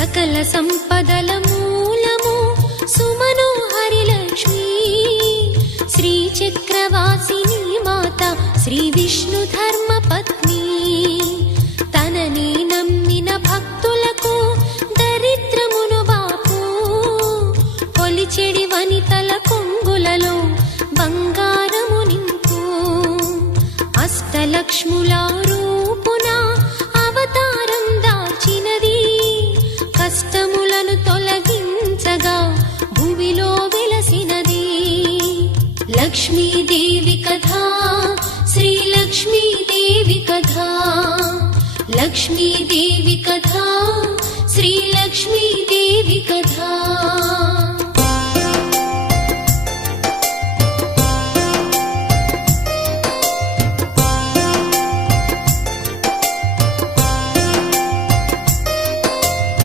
సకల సంపదల మూలము సుమనోహరి లక్ష్మీ శ్రీ చక్రవాసిని మాత శ్రీ విష్ణు ధర్మ పత్ని తనని నమ్మిన భక్తులకు దరిద్రమును బాపు కొలిచెడి వనితల కొంగులలో బంగారము నింపు అష్టలక్ష్ముల రూపున అవతారం దాల్చినది కష్టములను తొలగించగా భూమిలో వెలసినది లక్ష్మీదేవి కథా శ్రీ లక్ష్మీదేవి కథా లక్ష్మీదేవి కథా